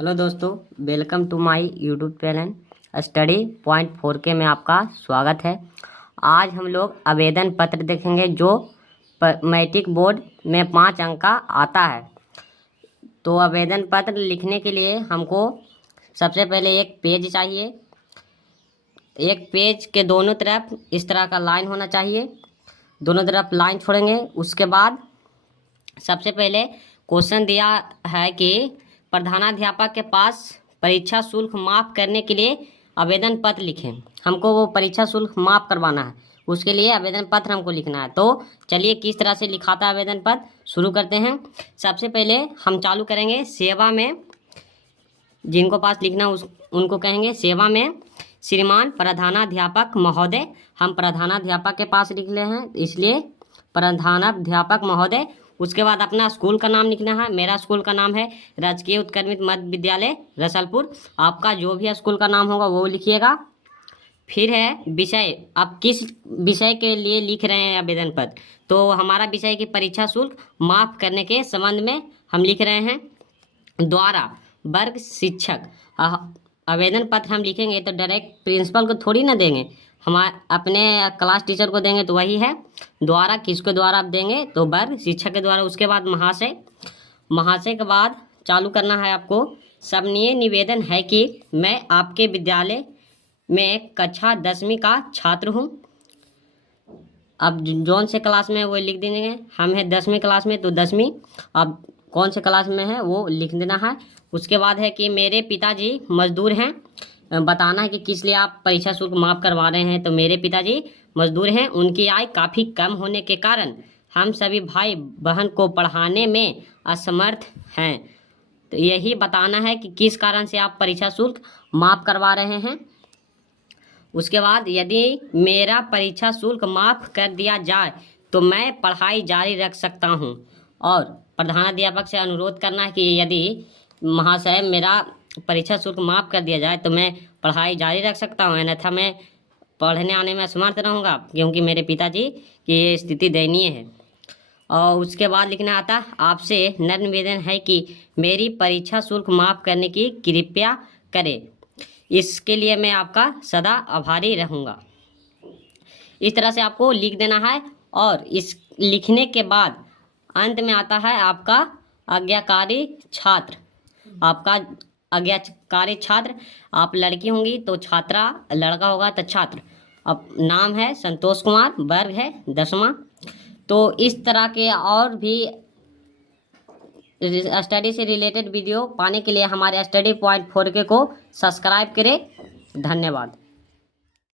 Hello दोस्तों, welcome to my YouTube channel study point 4 के में आपका स्वागत है। आज हम लोग आवेदन पत्र देखेंगे जो मैट्रिक बोर्ड में 5 अंक का आता है। तो आवेदन पत्र लिखने के लिए हमको सबसे पहले एक पेज चाहिए। एक पेज के दोनों तरफ इस तरह का लाइन होना चाहिए, दोनों तरफ लाइन छोड़ेंगे। उसके बाद सबसे पहले क्वेश्चन दिया है कि प्रधानाध्यापक के पास परीक्षा शुल्क माफ़ करने के लिए आवेदन पत्र लिखें। हमको वो परीक्षा शुल्क माफ़ करवाना है, उसके लिए आवेदन पत्र हमको लिखना है। तो चलिए किस तरह से लिखाता है आवेदन पत्र, शुरू करते हैं। सबसे पहले हम चालू करेंगे सेवा में, जिनको पास लिखना उनको कहेंगे सेवा में श्रीमान प्रधानाध्यापक महोदय। हम प्रधानाध्यापक के पास लिख रहे हैं, इसलिए प्रधानाध्यापक महोदय। उसके बाद अपना स्कूल का नाम लिखना है। मेरा स्कूल का नाम है राजकीय उत्क्रमित मध्य विद्यालय रसलपुर। आपका जो भी स्कूल का नाम होगा वो लिखिएगा। फिर है विषय, आप किस विषय के लिए लिख रहे हैं आवेदन पत्र। तो हमारा विषय की परीक्षा शुल्क माफ़ करने के संबंध में हम लिख रहे हैं द्वारा वर्ग शिक्षक। आवेदन पत्र हम लिखेंगे तो डायरेक्ट प्रिंसिपल को थोड़ी ना देंगे, हमारे अपने क्लास टीचर को देंगे, तो वही है द्वारा। किसके द्वारा आप देंगे तो वर्ग शिक्षक के द्वारा। उसके बाद महाशय, महाशय के बाद चालू करना है आपको। सबनीय निवेदन है कि मैं आपके विद्यालय में कक्षा 10वीं का छात्र हूँ। अब जौन से क्लास में है वो लिख देंगे। हम हैं 10वीं क्लास में, तो 10वीं। अब कौन से क्लास में है वो लिख देना है। उसके बाद है कि मेरे पिताजी मजदूर हैं। बताना है कि किस लिए आप परीक्षा शुल्क माफ़ करवा रहे हैं। तो मेरे पिताजी मजदूर हैं, उनकी आय काफ़ी कम होने के कारण हम सभी भाई बहन को पढ़ाने में असमर्थ हैं। तो यही बताना है कि किस कारण से आप परीक्षा शुल्क माफ़ करवा रहे हैं। उसके बाद यदि मेरा परीक्षा शुल्क माफ़ कर दिया जाए तो मैं पढ़ाई जारी रख सकता हूं। और प्रधानाध्यापक से अनुरोध करना है कि यदि महाशय मेरा परीक्षा शुल्क माफ़ कर दिया जाए तो मैं पढ़ाई जारी रख सकता हूं, अन्यथा मैं पढ़ने आने में असमर्थ रहूँगा, क्योंकि मेरे पिताजी की ये स्थिति दयनीय है। और उसके बाद लिखना आता है आपसे नम्र निवेदन है कि मेरी परीक्षा शुल्क माफ़ करने की कृपया करें। इसके लिए मैं आपका सदा आभारी रहूँगा। इस तरह से आपको लिख देना है। और इस लिखने के बाद अंत में आता है आपका आज्ञाकारी छात्र। आपका आज्ञाकारी छात्र, आप लड़की होंगी तो छात्रा, लड़का होगा तो छात्र। अब नाम है संतोष कुमार, वर्ग है 10वां। तो इस तरह के और भी स्टडी से रिलेटेड वीडियो पाने के लिए हमारे स्टडी पॉइंट 4 के को सब्सक्राइब करें। धन्यवाद।